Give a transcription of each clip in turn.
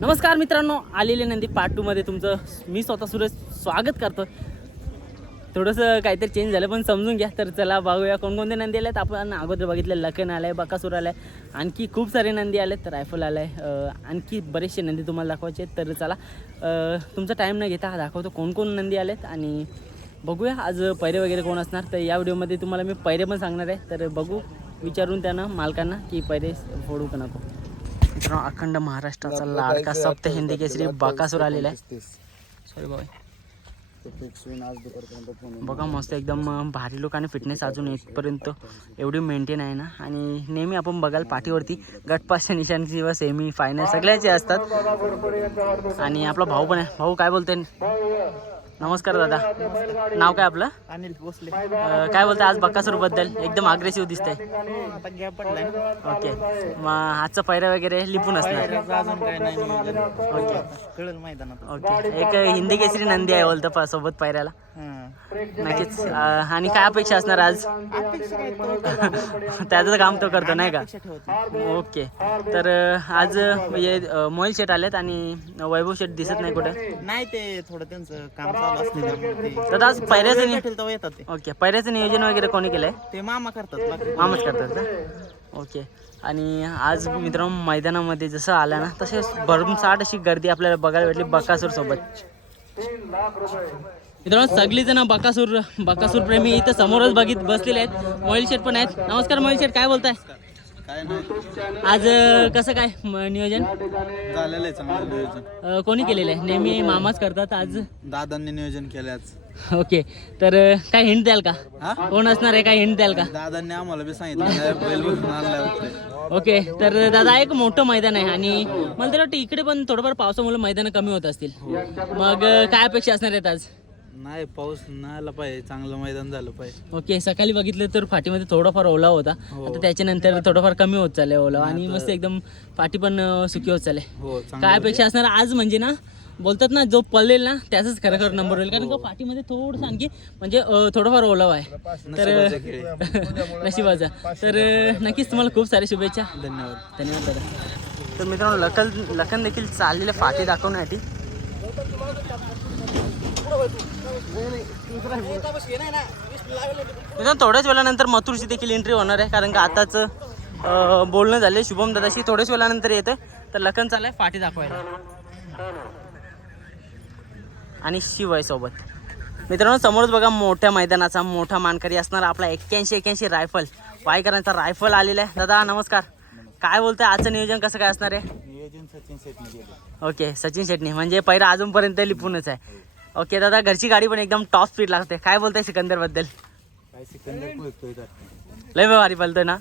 नमस्कार मित्रांनो आलेले नंदी पार्ट टूमध्ये तुमचं मी स्वतः सुरेश स्वागत करतो. थोडंसं काहीतरी चेंज झालं पण समजून घ्या. तर चला बघूया कोणकोणते नंदी आले आहेत आपण अगोदर बघितलं लखन आलं आहे बकासूर आलं आहे आणखी खूप सारे नंदी आले आहेत रायफल आलं आहे आणखी बरेचसे नंदी तुम्हाला दाखवायचे आहेत. तर चला तुमचा टाईम न घेता दाखवतो कोणकोण नंदी आलेत आणि बघूया आज पैरे वगैरे कोण असणार. तर या व्हिडिओमध्ये तुम्हाला मी पैरे पण सांगणार आहे. तर बघू विचारून त्यांना मालकांना की पैरे फोडू का नको. मित्रांनो अखंड महाराष्ट्राचा लाडका सप्त हिंदी केसरी बाकासूर आलेला आहे. सॉरी बाय बघा मस्त एकदम भारी लोक आणि फिटनेस अजून इथपर्यंत एवढी मेंटेन आहे ना. आणि नेहमी आपण बघाल पाठीवरती गटपासच्या निशाण किंवा सेमी फायनल सगळ्याचे असतात. आणि आपला भाऊ पण आहे. भाऊ काय बोलते नमस्कार दादा. नाव काय आपलं? अनिल भोसले. काय बोलतंय आज बक्कासूरबद्दल एकदम अग्रेसिव्ह दिसतंय. ना ओके. मग आजचं पैरा वगैरे लिपून असणार. ओके. ओके. एक हिंदी केसरी नंदी आहे बोलतं सोबत पायऱ्याला. हा. नक्कीच. अं, आणि काय अपेक्षा असणार आज? अपेक्षा काय तो करतो. त्याचं काम तो करतो नाही का? अपेक्षा ठेवत. नाही. ओके. तर अं, आज म्हणजे अं, मोहिल शेट आलेत आणि वैभव शेट दिसत नाही कुठे? नाही ते थोडं त्यांचं काम चालू असलेलं तर आज पैऱ्याचं नि भेटेल तेव्हा येतात ते. ओके पैऱ्याचं नियोजन वगैरे कोणी केलंय? ते मामा करतात बाकी. मामच करतात का? ओके. आणि आज मित्रांनो मैदानामध्ये जसं आलं ना तसे भरमसाठ अशी गर्दी आपल्याला बघायला भेटली बकासूर सोबत मित्रांनो सगळी जण बकासूर बकासूर प्रेमी इथं समोरच बघित बसलेले आहेत. मोहिल शेठ पण आहेत. नमस्कार मोहिल शेठ काय बोलताय? आज कसं काय नियोजन? झालेलं आहे चांगलं नियोजन. कोणी केलेलं आहे? नेहमी मामाच करतात आज. दादांनी नियोजन केलं आज. ओके. तर काय हिंट द्याल का? हा? कोण असणार आहे? काय हिंट द्याल का? दादांनी आम्हाला बी सांगितलं बैल आणलाय. ओके. तर दादा एक मोठं मैदान आहे आणि मला तर वाटतं इकडे पण थोडंफार पावसामुळे मैदान कमी होत असतील. मग अं, काय अपेक्षा असणार आहेत आज? नाही पाऊस नाही आला पाहिजे. चांगलं मैदान झालं पाहिजे. ओके. सकाळी बघितलं तर फाटीमध्ये थोडाफार ओला होता. हो. आता त्याच्यानंतर थोडंफार कमी होत चाललंय ओला आणि मस्त एकदम फाटी पण अं, सुकी होत चालले हो काय अपेक्षा असणार आज म्हणजे ना बोलतात ना जो पळेल ना त्याचाच खरं खरं नंबर होईल. कारण का पाठीमध्ये थोडंसं आणखी म्हणजे थोडंफार ओलावा आहे. तर नशिबाचा. तर नक्कीच तुम्हाला खूप साऱ्या शुभेच्छा. धन्यवाद. धन्यवाद दादा. तर मित्रांनो लखन लखन देखील चाललेले फाटे दाखवण्यासाठी. मित्रांनो थोड्याच वेळानंतर मथुरची देखील एंट्री होणार आहे. कारण का आताच बोलणं झालं शुभम दादाशी थोड्याच वेळानंतर येतं तर लखन चाललाय फाटी दाखवायला. आणि शिव आहे सोबत मित्रांनो समोरच बघा मोठ्या मैदानाचा मोठा मानकरी असणारा आपला एक्क्याऐंशी एक्क्याऐंशी रायफल. वायकरांचा रायफल आलेला आहे. दादा नमस्कार. काय बोलतंय? आजचं नियोजन कसं काय असणार आहे? नियोजन सचिन केलं ओके सचिन शेटणी म्हणजे पहिला अजूनपर्यंत लिपूनच आहे. ओके दादा घरची गाडी पण एकदम टॉप स्पीड लागते. काय बोलताय सिकंदरबद्दल? काय सिकंदर पोहोचतोय लय भारी पळतोय ना?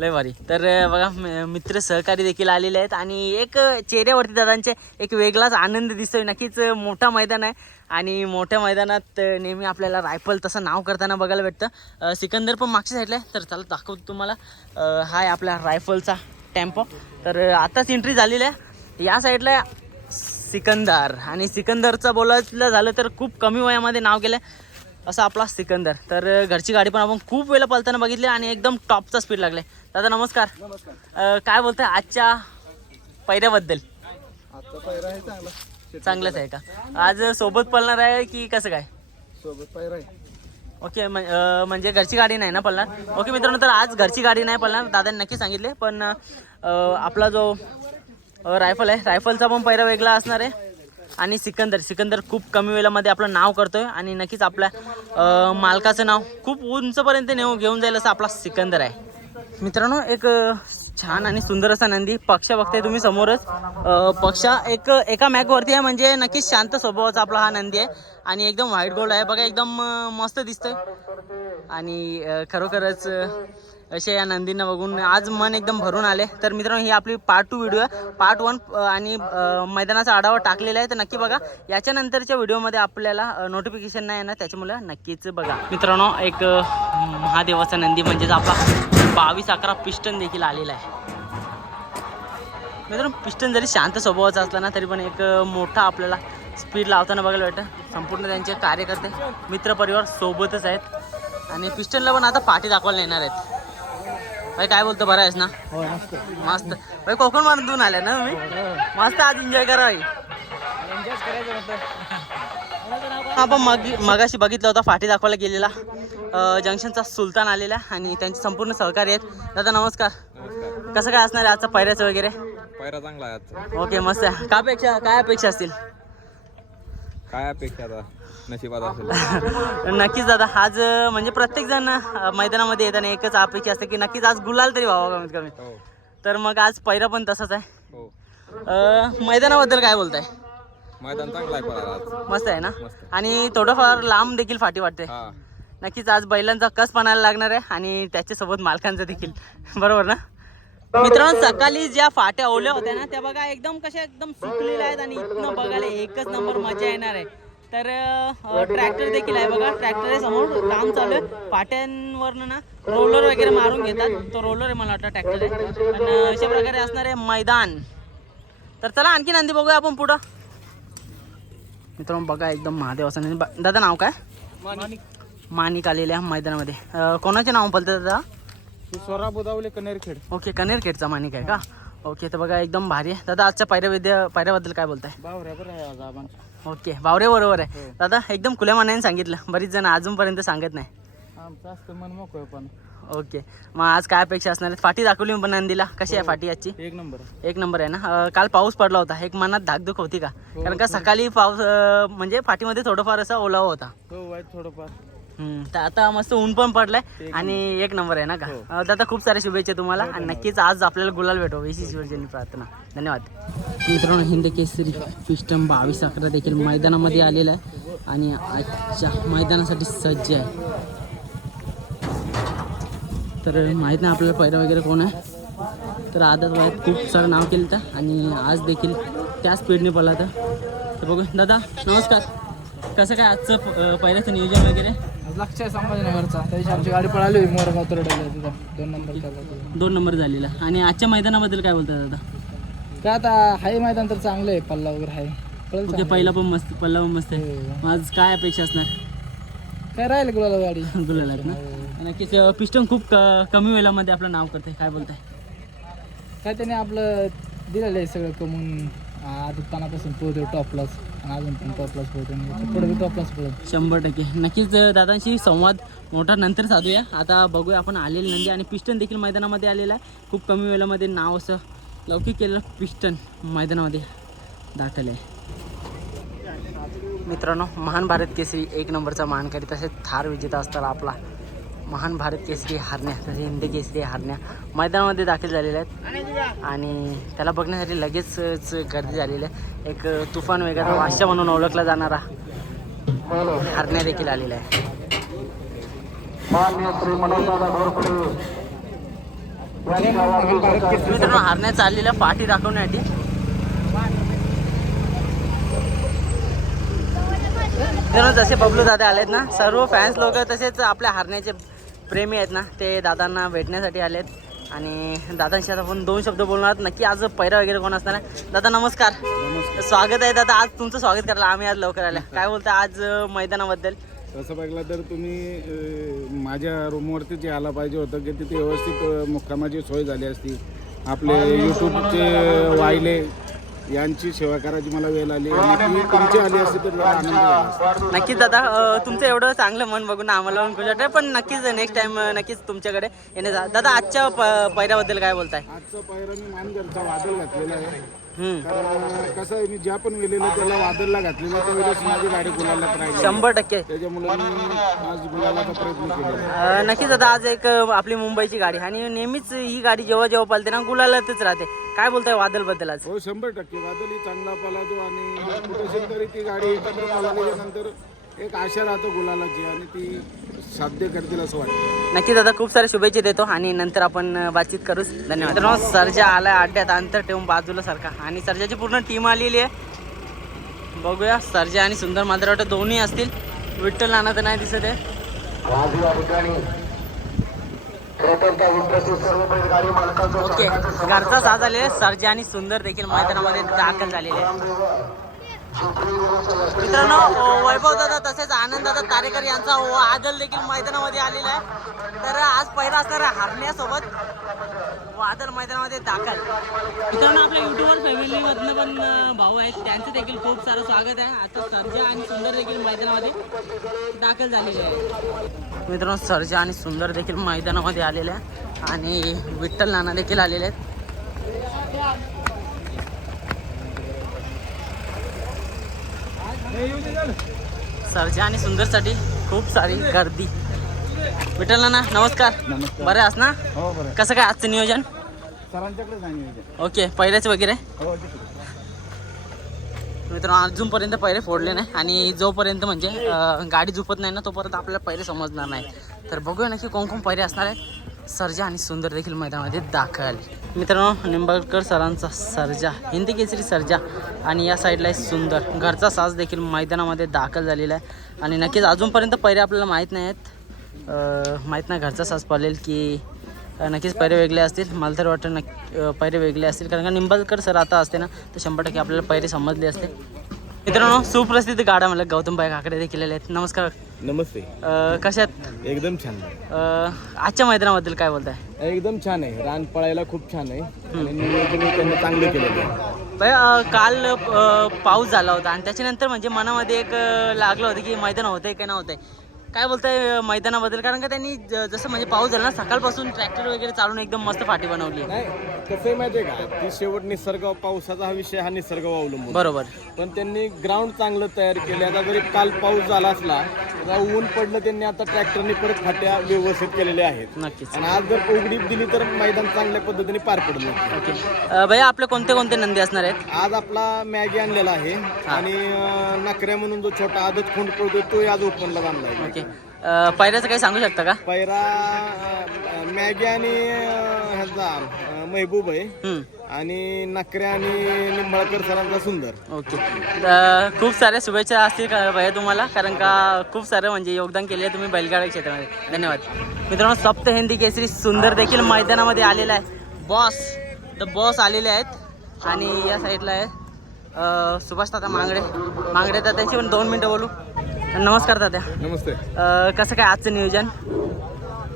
लय भारी. तर बघा मित्र सहकारी देखील आलेले आहेत आणि एक चेहऱ्यावरती दादांचे एक वेगळाच आनंद दिसतोय. नक्कीच मोठा मैदान आहे आणि मोठ्या मैदानात नेहमी आपल्याला रायफल तसं नाव करताना बघायला भेटतं. सिकंदर पण मागच्या साईडला आहे. तर चला दाखवतो तुम्हाला. हा आहे आपला रायफलचा टेम्पो. तर आताच एंट्री झालेली आहे. या साईडला सिकंदर. आणि सिकंदरचं बोलायचं झालं तर खूप कमी वयामध्ये नाव केलं आहे असं आपला सिकंदर. तर घरची गाडी पण आपण खूप वेळा पळताना बघितली आणि एकदम टॉपचा स्पीड लागले. दादा नमस्कार. काय बोलताय आजच्या पैऱ्याबद्दल? चांगलंच आहे का? आज सोबत पळणार आहे की कसं काय? सोबत आहे. ओके म्हणजे घरची गाडी नाही ना पळणार? ओके मित्रांनो तर आज घरची गाडी नाही पळणार. दादांनी नक्की सांगितले पण आपला जो रायफल आहे रायफलचा पण पैरा वेगळा असणार आहे. आणि सिकंदर. सिकंदर खूप कमी वेळामध्ये आपलं नाव करतोय आणि नक्कीच आपल्या मालकाचं नाव खूप उंचपर्यंत नेऊ घेऊन जाईल असं आपला सिकंदर आहे. मित्रांनो एक छान आणि सुंदर असा नंदी पक्ष बघताय तुम्ही समोरच. पक्षा एक एका मॅकवरती आहे म्हणजे नक्कीच शांत स्वभावाचा आपला हा नंदी आहे. आणि एकदम व्हाईट गोल्ड आहे. बघा एकदम मस्त दिसतोय. आणि खरोखरच असे या नंदींना बघून आज मन एकदम भरून आले. तर मित्रांनो ही आपली पार्ट टू व्हिडिओ आहे. पार्ट वन आणि मैदानाचा आढावा टाकलेला आहे. तर नक्की बघा. याच्यानंतरच्या व्हिडिओमध्ये आपल्याला नोटिफिकेशन नाही येणार. त्याच्यामुळे नक्कीच बघा. मित्रांनो एक महादेवाचा नंदी म्हणजेच आपला बावीस अकरा पिस्टन देखील आलेला आहे. मित्रांनो पिस्टन जरी शांत स्वभावाचा असला ना तरी पण एक मोठा आपल्याला स्पीड लावताना बघायला वाटतं संपूर्ण त्यांचे कार्यकर्ते मित्रपरिवार सोबतच आहेत. आणि पिस्टनला पण आता पाठी दाखवायला येणार आहेत. भाई काय बोलतो बरं आहेस ना? हो मस्त. मस्त. भाई कोकण मधून आले ना तुम्ही? मस्त आज एन्जॉय करा भाई. करायचं आपण मग मगाशी बघितलं होतं फाटी दाखवायला गेलेला जंक्शनचा सुलतान आलेला आणि त्यांचे संपूर्ण सहकारी आहेत. दादा नमस्कार. नमस्कार. कसं काय असणार आहे आजचं पैऱ्याचं वगैरे? पायरा चांगला आहे ओके मस्त. आहे काय अपेक्षा काय अपेक्षा असतील? काय अपेक्षा आता? नशिबात असेल. नक्कीच दादा आज म्हणजे प्रत्येक जण मैदानामध्ये येताना एकच अपेक्षा असते की नक्कीच आज गुलाल तरी व्हावा कमीत कमी. हो. तर मग आज पैरा पण तसाच आहे. हो. मैदानाबद्दल काय बोलताय? मैदान चांगला आहे मस्त आहे ना. आणि थोडंफार लांब देखील फाटी वाटते. नक्कीच आज बैलांचा कस पणायला लागणार आहे आणि त्याच्यासोबत मालकांचा देखील. बरोबर ना? मित्रांनो सकाळी ज्या फाट्या ओल्या होत्या ना त्या बघा एकदम कशा एकदम सुकलेल्या आहेत आणि इथनं बघायला एकच नंबर मजा येणार आहे. तर ट्रॅक्टर देखील आहे बघा. ट्रॅक्टर आहे समोर काम चालू आहे. फाट्यांवरनं ना रोलर वगैरे मारून घेतात. तो रोलर आहे मला वाटतं ट्रॅक्टर आहे. आणि अशा प्रकारे असणार आहे मैदान. तर चला आणखी नंदी बघूया आपण पुढं. मित्रांनो बघा एकदम महादेव असं दादा नाव काय? माणिक. आलेल्या मैदानामध्ये. अं, कोणाचे नाव पलतं दादा? स्वरा बुदावले कनेरखेड. ओके कनेरखेडचा माणिक आहे का? ओके तर बघा एकदम भारी आहे. दादा आजच्या पायऱ्याविद्या पायऱ्याबद्दल काय बोलताय? ओके बावरे बरोबर आहे. दादा एकदम खुल्या मनाने सांगितलं. बरीच जण अजूनपर्यंत सांगत नाही. आमचं असतं मन मोकळं पण. ओके मग आज काय अपेक्षा असणार आहेत? फाटी दाखवली मी पण नंदीला. कशी आहे फाटी आजची? एक नंबर एक नंबर आहे ना? अं, काल पाऊस पडला होता. एक मनात धाकधूक होती का? कारण का सकाळी पाऊस अं, म्हणजे फाटीमध्ये थोडंफार असा ओलावा होता. हो वाईट थोडंफार. तर आता मस्त ऊन पण पडलंय. आणि एक नंबर आहे ना का? अं, दादा खूप साऱ्या शुभेच्छा तुम्हाला. आणि नक्कीच आज आपल्याला गुलाल भेटो. अशी शिवजनी प्रार्थना. धन्यवाद. मित्रांनो हिंद केसरी पिस्टम बावीस अकरा देखील मैदानामध्ये आलेला आहे. आणि आजच्या मैदानासाठी सज्ज आहे. तर माहीत नाही आपल्याला पहिला वगैरे कोण आहे. तर आदत वयात खूप सारं नाव केलं तर आणि आज देखील त्या स्पीडने पडला तर तर बघू दादा नमस्कार. कसं काय आजचं पहिल्याचं नियोजन वगैरे? लक्ष आहे संभाजीनगरचा. आमची गाडी पळाली होती मोरगाव तिथं. दोन नंबर केला दोन नंबर झालेला. आणि आजच्या मैदानाबद्दल काय बोलतात दादा? काय आता हाय मैदान तर चांगलं आहे पल्ला वगैरे आहे पळेल ओके चांगलं. पहिला पण मस्त पल्ला पण मस्त आहे. हो. मग आज काय अपेक्षा असणार? काय राहील गुलाला गाडी? गुलालात ना? नक्कीच पिस्टन खूप क- कमी वेळामध्ये आपलं नाव करते काय बोलताय? काय त्याने आपलं दिलेलं आहे सगळं कमवून आदतपणापासून पोहतो टॉपलाच. आणि अजून पण टॉपलाच पुढे टॉपलाच शंभर टक्के. नक्कीच दादांशी संवाद मोठा नंतर साधूया. आता बघूया आपण आलेले नंदी आणि पिस्टन देखील मैदानामध्ये आलेला आहे. खूप कमी वेळामध्ये नाव असं लौकिक केलेलं पिस्टन मैदानामध्ये दाखल आहे. मित्रांनो महान भारत केसरी एक नंबरचा मानकरी तसेच थार विजेता असताना आपला महान भारत केसरी हारण्या हिंद केसरी हारण्या मैदानामध्ये दाखल झालेल्या आहेत. आणि त्याला बघण्यासाठी लगेचच गर्दी झालेली आहे. एक तुफान वेगाचा वाश्य म्हणून ओळखला जाणारा हारण्या देखील आलेला आहे. मित्रांनो हारण्या चाललेल्या पाठी दाखवण्यासाठी जसे बबलू दादा आलेत ना सर्व फॅन्स लोक तसेच आपल्या हारण्याचे प्रेमी आहेत ना ते दादांना भेटण्यासाठी आलेत. आणि दादांशी आता आपण दोन शब्द बोलणार आहोत. नक्की आज पैरा वगैरे कोण आहे? दादा नमस्कार. स्वागत आहे दादा. आज तुमचं स्वागत करायला आम्ही आज लवकर आल्या. काय बोलता आज मैदानाबद्दल? तसं बघलं तर तुम्ही माझ्या रूमवरती जे आला पाहिजे होतं की तिथे व्यवस्थित मुक्कामाची सोय झाली असती. आपले यूट्यूबचे वायले यांची सेवा करायची मला वेळ आली आणि ती तुमची आली असती तर जरा आनंद झाला असता. नक्कीच दादा अं, तुमचं एवढं चांगलं मन बघून आम्हाला पण खुश पण नक्कीच नेक्स्ट टाइम नक्कीच तुमच्याकडे येणे दादा आजच्या प- काय बोलताय आजचा पायरा मी मानगरचा वादळ घातलेला आहे. कारण कसं आहे मी ज्या पण वेळेला त्याला वादळला घातलेलं त्यावेळेस माझी गाडी राहिली. शंभर टक्के. त्याच्यामुळे मी आज गुलालाचा प्रयत्न केला अं, नक्कीच दादा आज एक अं, आपली मुंबईची गाडी. आणि नेहमीच ही गाडी जेव्हा जेव्हा पळते ना गुलालातच राहते. काय बोलताय वादलबद्दल आज? हो शंभर टक्के. वादळ ही चांगला पळातो आणि कुठेशील तरी ती गाडी एकत्र एक आशा राहतो गुलालाची आणि ती साध्य करतील असं वाटतं. नक्की दादा खूप साऱ्या शुभेच्छा देतो आणि नंतर आपण बातचीत करूच धन्यवाद. मित्रांनो, सर्जा आलाय अड्ड्यात अंतर ठेवून बाजूला सारखा. आणि सर्जाची पूर्ण टीम आलेली आहे. बघूया सर्जा आणि सुंदर मांजरावटे दोन्ही असतील. विठ्ठल नाना तर नाही दिसत आहे. ओके. घरचा आहे. सर्जा आणि सुंदर देखील मैदानामध्ये दाखल झालेले आहे मित्रांनो अ, वैभव दादा तसेच आनंद दादा तारेकर यांचा व आदल देखील मैदानामध्ये आलेला आहे. तर आज पहिला असणार हरण्यासोबत. वादळ मैदानामध्ये दाखल. मित्रांनो आपल्या युट्यूबर फॅमिलीमधनं पण भाऊ आहेत. त्यांचं देखील खूप सारं स्वागत आहे. आता सर्जा आणि सुंदर देखील मैदानामध्ये दाखल झालेले आहे मित्रांनो सर्जा आणि सुंदर देखील मैदानामध्ये आलेले आहे आणि विठ्ठल नाना देखील आलेले आहेत. सर्जा आणि सुंदरसाठी खूप सारी गर्दी. विठ्ठल नाना नमस्कार. नमस्कार. बरे आहात ना? हो बरं. कसं काय आजचं नियोजन? सरांच्याकडे सांगितलं ओके पहिल्याच वगैरे? हो तिकडे मित्रांनो अजूनपर्यंत पहिले फोडले नाही आणि जोपर्यंत म्हणजे अं, गाडी झुपत नाही ना तोपर्यंत आपल्याला पहिले समजणार नाही. तर बघूया नक्की कोण कोण पहिले असणार आहे. सर्जा आणि सुंदर देखील मैदानामध्ये दाखल. मित्रांनो निंबाळकर सरांचा सर्जा हिंदी केसरी सर्जा आणि या साईडला आहे सुंदर. घरचा साज देखील मैदानामध्ये दाखल झालेला आहे. आणि नक्कीच अजूनपर्यंत पहिले आपल्याला माहीत नाही आहेत. माहीत नाही घरचा साज पडेल की नक्कीच पैरे वेगळे असतील. मला तर वाटतं नक्की अं, पैरे वेगळे असतील. कारण का निंबाळकर सर आता असते ना तर शंभर टक्के आपल्याला पैरे समजले असते. मित्रांनो सुप्रसिद्ध गाडा मला गौतम बाई काकडे आले आहेत नमस्कार. नमस्ते. अं, कशात एकदम छान अं, आजच्या मैदानाबद्दल काय बोलताय? एकदम छान आहे. रान पळायला खूप छान आहे. आणि नियोजन त्यांनी चांगलं केलेलं आहे अं, काल अं, पाऊस झाला होता आणि त्याच्यानंतर म्हणजे मनामध्ये एक अं, लागलं होतं की मैदान होतंय का नाही होतंय काय बोलताय मैदानाबद्दल? कारण का त्यांनी जसं म्हणजे पाऊस झाला ना सकाळपासून ट्रॅक्टर वगैरे चालून एकदम मस्त फाटी बनवली. नाही कसं आहे माहिती आहे का? ती शेवट निसर्ग पावसाचा हा विषय हा निसर्गावर अवलंबून. बरोबर. पण त्यांनी ग्राउंड चांगलं तयार केले. आता जरी काल पाऊस झाला असला तर ऊन पडलं त्यांनी आता ट्रॅक्टरने परत फाट्या व्यवस्थित केलेल्या आहेत. नक्कीच. आणि आज जर उघडीप दिली तर मैदान चांगल्या पद्धतीने पार पडलं. ओके. अं, भैया आपले कोणते कोणते नंदी असणार आहेत? आज आपला मॅगी आणलेला आहे. आणि अं, नकऱ्या म्हणून जो छोटा आदत खोंड पडतो तो आज ओपनला आणला आहे. ओके. अं, पहिल्याचं काही सांगू शकता का? पैरा अं, मॅगी आणि अं, ह्याचा अं, महबूब आहे. हम्म. आणि नकऱ्या आणि निंबाळकर सरांचा सुंदर. ओके. खूप साऱ्या शुभेच्छा असतील का भैया तुम्हाला? कारण का खूप सारं म्हणजे योगदान केले आहे तुम्ही बैलगाडा क्षेत्रामध्ये. धन्यवाद. मित्रांनो सप्त हिंदी केसरी सुंदर देखील मैदानामध्ये आलेला आहे. बॉस द बॉस आलेले आहेत. आणि या साईडला आहे अं, सुभाष तात्या मांगडे. मांगडे तात्यांशी पण दोन मिनटं बोलू. नमस्कार तात्या नमस्ते. अं, कसं काय आजचं नियोजन?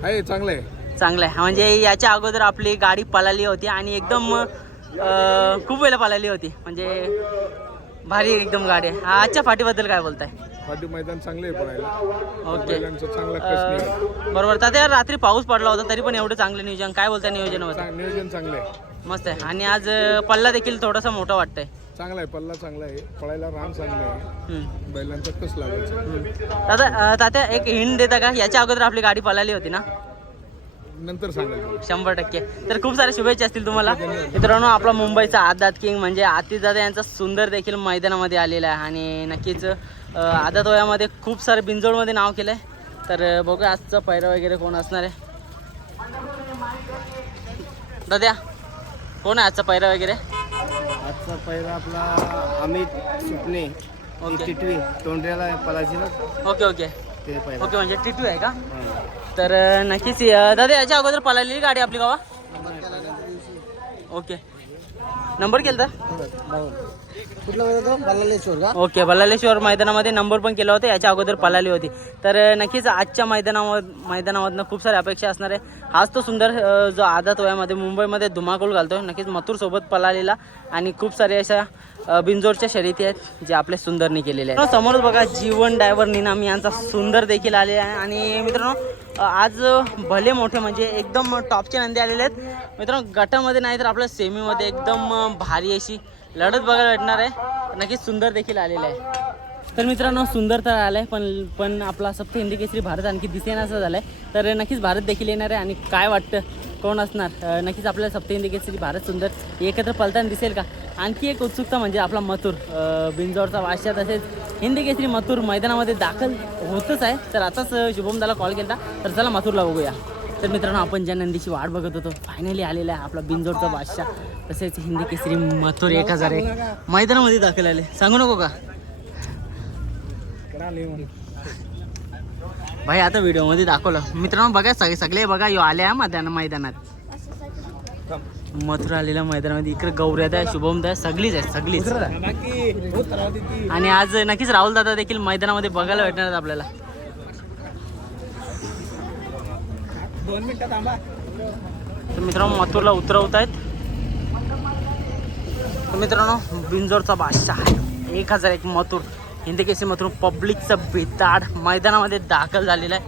आहे चांगलं आहे चांगलं आहे म्हणजे याच्या अगोदर आपली गाडी पळाली होती आणि एकदम अं, खूप वेळेला पळाली होती. म्हणजे भारी एकदम गाडी आहे. आजच्या फाटीबद्दल काय बोलताय? फाटी मैदान चांगले आहे पळायला. ओके. चांगला बरोबर. तात्या रात्री पाऊस पडला होता तरी पण एवढं चांगलं नियोजन. काय बोलताय नियोजनावर नियोजन चांगलं आहे. मस्त आहे. आणि आज अं, पल्ला देखील थोडासा मोठा वाटतंय. चांगला आहे पल्ला चांगला आहे पळायला रान चांगलं आहे. बैलांचा कस लावायचं दादा अं, तात्या एक हिंट देता का? याच्या अगोदर आपली गाडी पळाली होती ना? नंतर सांगायचं. शंभर टक्के. तर खूप साऱ्या शुभेच्छा असतील तुम्हाला. मित्रांनो आपला मुंबईचा आदात किंग म्हणजे आतिशदादा यांचा सुंदर देखील मैदानामध्ये आलेला आहे. आणि नक्कीच अं, आदात वयामध्ये खूप सारे बिंजोडमध्ये नाव केलं आहे तर अं, बघूया आजचं पैरा वगैरे कोण असणार आहे. दाद्या कोण आहे आजचा पैरा वगैरे? आजचा पहिला आपला अमित सुपणे टिटवी तोंड्याला पलाची ओके ओके ते पहिला. ओके म्हणजे टिटू आहे का? तर अं, नक्कीच अं, दादा याच्या अगोदर पळालेली गाडी आपली गावा? ओके नंबर केला कुठला ओके बल्लालेश्वर मैदानामध्ये नंबर पण केला होता याच्या अगोदर पलाली होती. तर नक्कीच आजच्या मैदानावर मैदानामधनं खूप साऱ्या अपेक्षा असणार आहे. हाच तो सुंदर जो आदत वयामध्ये मुंबईमध्ये धुमाकूळ घालतो नक्कीच मथुरसोबत पलालीला आणि खूप साऱ्या अशा बिंजोरच्या शर्यती आहेत जे आपल्या सुंदरने केलेले आहेत. समोरच बघा जीवन डायव्हर निनामी यांचा सुंदर देखील आले आहे. आणि मित्रांनो आज भले मोठे म्हणजे एकदम टॉपचे नंदी आलेले आहेत. मित्रांनो गटामध्ये नाही तर आपल्या सेमीमध्ये एकदम भारी अशी लढत बघायला भेटणार आहे. नक्कीच सुंदर देखील आलेलं आहे. तर मित्रांनो सुंदर तर आलं आहे पण पण आपला सप्त हिंदी केसरी भारत आणखी दिसेना असं झालं आहे तर नक्कीच भारत देखील येणार आहे आणि काय वाटतं कोण असणार? नक्कीच आपल्याला सप्त हिंदी केसरी भारत सुंदर एकत्र पलताना दिसेल का? आणखी एक उत्सुकता म्हणजे आपला मथुर बिंजोरचा वाशा तसेच हिंदी केसरी मथुर मैदानामध्ये दाखल होतच आहे. तर आताच शुभम दाला कॉल केला तर चला मथुरला बघूया. तर मित्रांनो आपण ज्या नंदीची वाट बघत होतो फायनली आलेला आहे आपला बिंजोडचा बादशाह. तसेच हिंदी केसरी मथुर एक हजार एक. मैदानामध्ये दाखल आले. सांगू नको का? भाई आता व्हिडिओमध्ये दाखवलं. मित्रांनो बघा सगळे सगळे बघा यो आले आहे मैदान मैदानात. मथुरा आलेल्या मैदानामध्ये. इकडे गौऱ्यात आहे शुभमदा आहे सगळीच आहे सगळीच. आणि आज नक्कीच राहुल दादा देखील मैदानामध्ये बघायला भेटणार आहेत आपल्याला. तर मित्रांनो मथुरला उतरवत आहेत तर मित्रांनो बिंजोरचा बादशाह आहे. एक हजार एक मथुर. हिंदी केसी मथुर पब्लिकचा बेताड मैदानामध्ये दाखल झालेला आहे.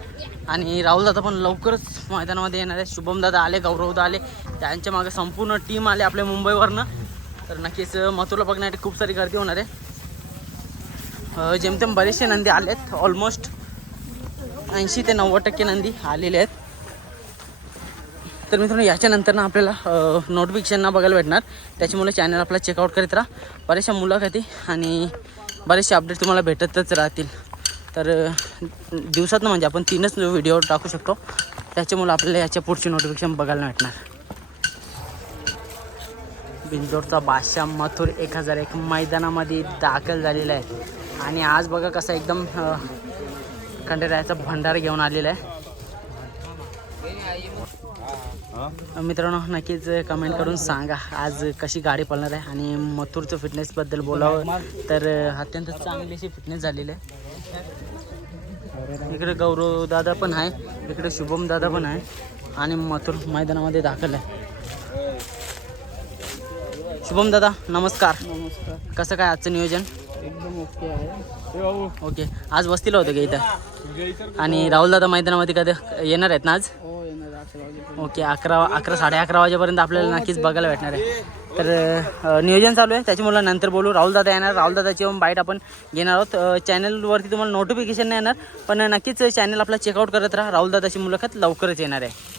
आणि राहुल दादा पण लवकरच मैदानामध्ये येणार आहे. शुभम दादा आले गौरव आले. त्यांच्या मागे संपूर्ण टीम आले आपल्या मुंबईवरनं. तर नक्कीच मथुरला बघण्यासाठी खूप सारी गर्दी होणार आहे. जेमतेम बरेचसे नंदी आलेत. ऑलमोस्ट ऐंशी ते नव्वद टक्के नंदी आलेले आहेत. तर मित्रांनो याच्यानंतर ना आपल्याला नोटिफिकेशन ना बघायला भेटणार. त्याच्यामुळे चॅनल आपला चेकआउट करीत राहा. बऱ्याचशा मुलाखती आणि बरेचसे अपडेट तुम्हाला भेटतच राहतील. तर दिवसात ना म्हणजे आपण तीनच व्हिडिओ टाकू शकतो. त्याच्यामुळे आपल्याला याच्या पुढची नोटिफिकेशन बघायला भेटणार. बिंजोरचा बादशाह मथुर एक हजार एक मैदानामध्ये दाखल झालेला आहे. आणि आज बघा कसा एकदम खंडेरायाचा भंडारा घेऊन आलेला आहे. मित्रांनो नक्कीच कमेंट करून सांगा. आज कशी गाडी पळणार आहे आणि मथुरचं फिटनेसबद्दल बोलावं. तर अत्यंत चांगली अशी फिटनेस झालेली आहे. इकडे गौरव दादा पण आहे. इकडे शुभम दादा पण आहे. आणि मथुर मैदानामध्ये दाखल आहे. शुभम दादा नमस्कार. नमस्कार. कसं काय आजचं नियोजन? एकदम ओके आहे. ओके. आज बसतील होतं का इथं? आणि राहुल दादा मैदानामध्ये कधी येणार आहेत ना आज हो येणार अकरा वाजेपर्यंत ओके अकरा अकरा साडे अकरा वाजेपर्यंत आपल्याला नक्कीच बघायला भेटणार आहे. तर नियोजन चालू आहे. त्याच्यामुळे नंतर बोलू. राहुल दादा येणार. राहुल दादाची बाईट आपण घेणार आहोत. चॅनलवरती तुम्हाला नोटिफिकेशन नाही येणार पण नक्कीच चॅनल आपला चेकआउट करत राहा. राहुल दादाची मुलाखत लवकरच येणार आहे.